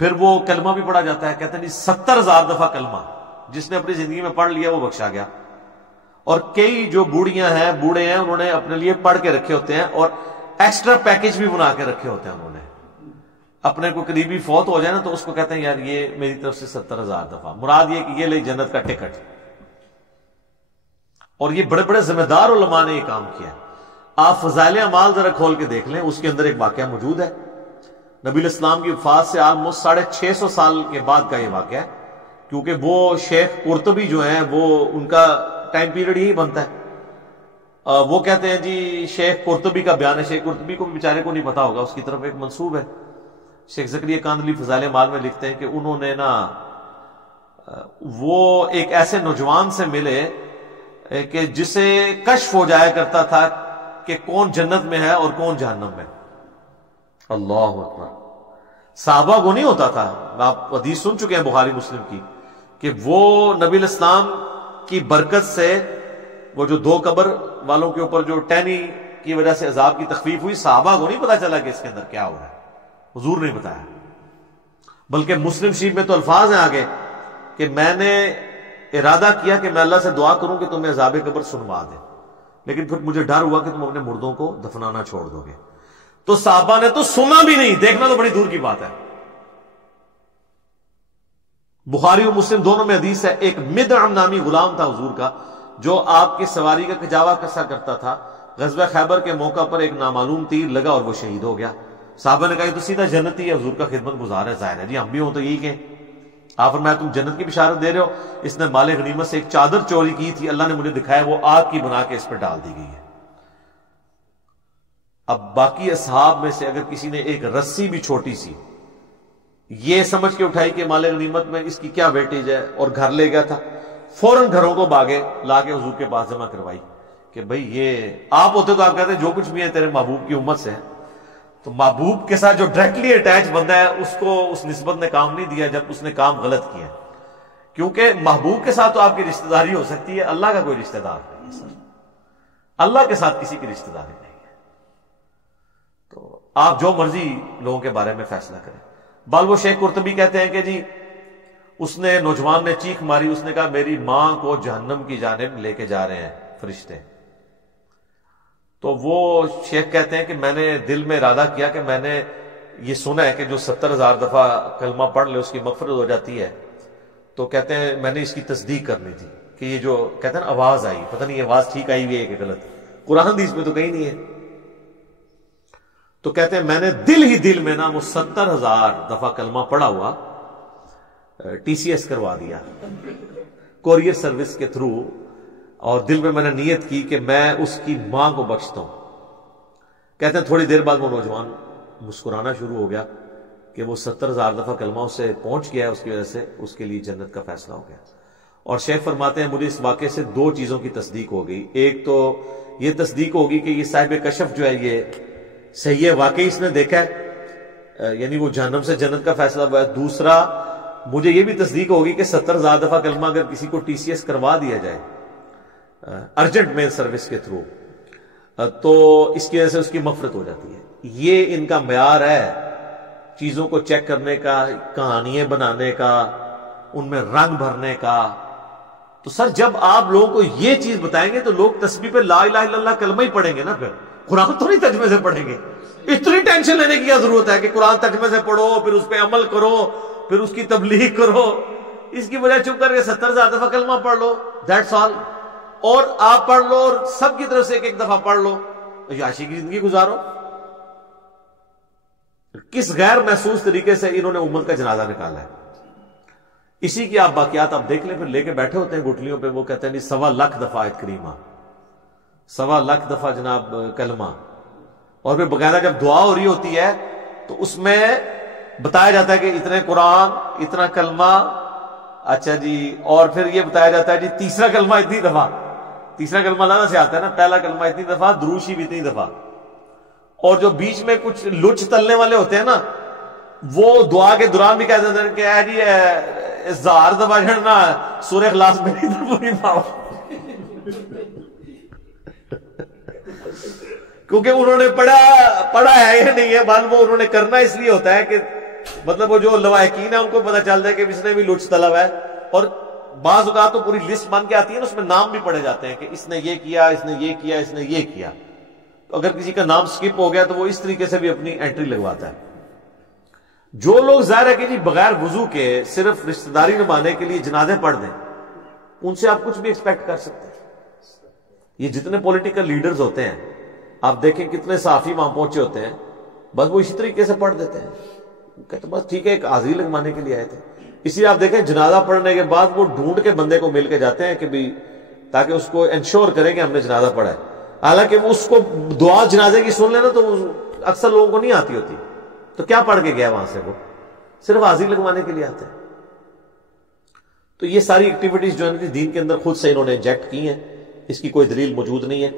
پھر وہ کلمہ بھی پڑھا جاتا ہے، کہتے ہیں 70,000 دفعہ کلمہ جس نے اپنی زندگی میں پڑھ لیا وہ بخشا گیا. اور کئی جو بوڑھیاں ہیں بوڑھے ہیں انہوں نے اپنے لیے پڑھ کے رکھے ہوتے ہیں اور ایکسٹرا پیکج بھی بنا کے رکھے ہوتے ہیں. انہوں نے اپنے کو قریبی فوت ہو جائے نا تو اس کو کہتے ہیں یار یہ میری طرف سے 70,000 دفعہ، مراد یہ کہ یہ لے جنت کا ٹکٹ. اور یہ بڑے بڑے ذمہ دار علماء نے یہ کام کیا. آپ فضائل اعمال ذرا کھول کے دیکھ لیں، اس کے اندر ایک واقعہ موجود ہے. نبی الاسلام کی وفات سے آلموسٹ 650 سال کے بعد کا یہ واقعہ ہے، کیونکہ وہ شیخ قرطبی جو ہیں وہ ان کا ٹائم پیریڈ یہی بنتا ہے. وہ کہتے ہیں جی شیخ قرطبی کا بیان ہے. شیخ قرطبی کو بھی بیچارے کو نہیں پتا ہوگا، اس کی طرف ایک منسوب ہے. شیخ زکریا کاندھلی فضائل اعمال میں لکھتے ہیں کہ انہوں نے نا وہ ایک ایسے نوجوان سے ملے کہ جسے کشف ہو جایا کرتا تھا کہ کون جنت میں ہے اور کون جہنم میں. اللہ اکبر. صحابہ کو نہیں ہوتا تھا. آپ حدیث سن چکے ہیں بخاری مسلم کی کہ وہ نبی الاسلام کی برکت سے وہ جو 2 قبر والوں کے اوپر جو ٹہنی کی وجہ سے عذاب کی تخفیف ہوئی، صحابہ کو نہیں پتا چلا کہ اس کے اندر کیا ہو رہا ہے. حضور نے بتایا. بلکہ مسلم شریف میں تو الفاظ ہیں آگے کہ میں نے ارادہ کیا کہ میں اللہ سے دعا کروں کہ تمہیں عذاب قبر سنوا دے، لیکن پھر مجھے ڈر ہوا کہ تم اپنے مردوں کو دفنانا چھوڑ دو گے. تو صحابہ نے تو سنا بھی نہیں، دیکھنا تو بڑی دور کی بات ہے. بخاری اور مسلم دونوں میں حدیث ہے. ایک مدعم نامی غلام تھا حضور کا جو آپ کی سواری کا کجاوا کسا کرتا تھا. غزوہ خیبر کے موقع پر ایک نامعلوم تیر لگا اور وہ شہید ہو گیا. صحابہ نے کہا یہ تو سیدھا جنتی ہے، حضور کا خدمت گزار ہے، ظاہر ہے جی ہم بھی ہوں تو یہی کہیں. آپ فرمایا تم جنت کی بشارت دے رہے ہو. اس نے مال غنیمت سے ایک چادر چوری کی تھی، اللہ نے مجھے دکھایا، وہ آگ کی بنا کے اس پہ ڈال دی گئی ہے. اب باقی اصحاب میں سے اگر کسی نے ایک رسی بھی چھوٹی سی یہ سمجھ کے اٹھائی کہ مال غنیمت میں اس کی کیا ویٹیج ہے اور گھر لے گیا تھا، فوراً گھروں کو باغے لا کے حضور کے پاس جمع کروائی کہ بھئی یہ آپ ہوتے تو آپ کہتے جو کچھ بھی ہے تیرے محبوب کی امت سے ہے. تو محبوب کے ساتھ جو ڈائریکٹلی اٹیچ بندہ ہے اس کو اس نسبت نے کام نہیں دیا جب اس نے کام غلط کیا، کیونکہ محبوب کے ساتھ تو آپ کی رشتہ داری ہو سکتی ہے، اللہ کا کوئی رشتہ دار نہیں ہے سر. اللہ کے ساتھ کسی کی رشتہ داری نہیں ہے. تو آپ جو مرضی لوگوں کے بارے میں فیصلہ کریں. بال وہ شیخ قرطبی کہتے ہیں کہ جی اس نے نوجوان نے چیخ ماری، اس نے کہا میری ماں کو جہنم کی جانب لے کے جا رہے ہیں فرشتے. تو وہ شیخ کہتے ہیں کہ میں نے دل میں ارادہ کیا کہ میں نے یہ سنا ہے کہ جو 70,000 دفعہ کلمہ پڑھ لے اس کی مغفرت ہو جاتی ہے. تو کہتے ہیں میں نے اس کی تصدیق کرنی تھی کہ یہ جو کہتے ہیں نا آواز آئی، پتہ نہیں آواز ٹھیک آئی ہوئی ہے کہ غلط، قرآن حدیث میں تو کہیں نہیں ہے. تو کہتے ہیں میں نے دل ہی دل میں نا وہ 70,000 دفعہ کلمہ پڑھا ہوا TCS کروا دیا کوریئر سروس کے تھرو، اور دل میں نے نیت کی کہ میں اس کی ماں کو بخشتا ہوں. کہتے ہیں تھوڑی دیر بعد وہ نوجوان مسکرانا شروع ہو گیا کہ وہ 70,000 دفعہ کلمہ اس سے پہنچ گیا، اس کی وجہ سے اس کے لیے جنت کا فیصلہ ہو گیا. اور شیخ فرماتے ہیں مجھے اس واقعے سے 2 چیزوں کی تصدیق ہو گئی. ایک تو یہ تصدیق ہوگی کہ یہ صاحب کشف جو ہے یہ صحیح ہے، واقعی اس نے دیکھا ہے، یعنی وہ جہنم سے جنت کا فیصلہ ہوا ہے. دوسرا مجھے یہ بھی تصدیق ہوگی کہ 70,000 دفعہ کلمہ اگر کسی کو TCS کروا دیا جائے ارجنٹ میل سروس کے تھرو تو اس کی وجہ سے اس کی مغفرت ہو جاتی ہے. یہ ان کا معیار ہے چیزوں کو چیک کرنے کا، کہانیاں بنانے کا، ان میں رنگ بھرنے کا. تو سر جب آپ لوگوں کو یہ چیز بتائیں گے تو لوگ تسبیح پہ لا الہ الا اللہ کلمہ ہی پڑھیں گے نا، پھر قرآن تو نہیں ترجمے سے پڑھیں گے. اتنی ٹینشن لینے کی کیا ضرورت ہے کہ قرآن ترجمے سے پڑھو پھر اس پہ عمل کرو پھر اس کی تبلیغ کرو. اس کی وجہ چپ کر کے 70,000 دفعہ کلمہ پڑھ لو، دیٹس آل. اور آپ پڑھ لو اور سب کی طرف سے ایک دفعہ پڑھ لو، عیاشی کی زندگی گزارو. کس غیر محسوس طریقے سے انہوں نے امت کا جنازہ نکالا ہے. اسی کی آپ باقیات آپ دیکھ لیں، پھر لے کے بیٹھے ہوتے ہیں گٹلیوں پہ. وہ کہتے ہیں 1.25 لاکھ دفعہ آیت کریمہ، 1.25 لاکھ دفعہ جناب کلمہ. اور پھر باقاعدہ جب دعا ہو رہی ہوتی ہے تو اس میں بتایا جاتا ہے کہ اتنے قرآن، اتنا کلمہ، اچھا جی، اور پھر یہ بتایا جاتا ہے جی تیسرا کلمہ اتنی دفعہ. تیسرا کلمہ لانا سے آتا ہے نا، پہلا کلمہ اتنی دفعہ، دروش شریف اتنی دفعہ. اور جو بیچ میں کچھ لچ تلنے والے ہوتے ہیں نا وہ دعا کے دوران بھی کہہ دیتے ہیں کہ اے جی 1000 دفعہ جڑنا سورہ اخلاص میں نہیں تو پوری پاؤ. کیونکہ انہوں نے پڑھا ہے یا نہیں ہے، مان وہ انہوں نے کرنا اس لیے ہوتا ہے کہ مطلب وہ جو لواحقین ہیں ان کو پتہ چلتا ہے کہ اس نے بھی لچ طلب ہے، اور بعض اوقات تو پوری لسٹ بن کے آتی ہے نا، اس میں نام بھی پڑے جاتے ہیں کہ اس نے یہ کیا، اس نے یہ کیا، اس نے یہ کیا. تو اگر کسی کا نام سکپ ہو گیا تو وہ اس طریقے سے بھی اپنی انٹری لگواتا ہے. جو لوگ ظاہر ہے کہ جی بغیر وضو کے صرف رشتہ داری نبھانے کے لیے جنازے پڑھ دیں، ان سے آپ کچھ بھی ایکسپیکٹ کر سکتے ہیں. یہ جتنے پولیٹیکل لیڈرز ہوتے ہیں آپ دیکھیں کتنے صحافی وہاں پہنچے ہوتے ہیں، بس وہ اسی طریقے سے پڑھ دیتے ہیں، کہتے بس ٹھیک ہے ایک حاضری لگوانے کے لیے آئے تھے. اسی لیے آپ دیکھیں جنازہ پڑھنے کے بعد وہ ڈھونڈ کے بندے کو مل کے جاتے ہیں کہ بھی تاکہ اس کو انشور کریں کہ ہم نے جنازہ پڑھا ہے. حالانکہ وہ اس کو دعا جنازے کی سن لینا تو اکثر لوگوں کو نہیں آتی ہوتی، تو کیا پڑھ کے گیا وہاں سے، وہ صرف حاضری لگوانے کے لیے آتے ہیں. تو یہ ساری ایکٹیویٹیز جو ہے دین کے اندر خود سے انہوں نے انجیکٹ کی ہیں، اس کی کوئی دلیل موجود نہیں ہے.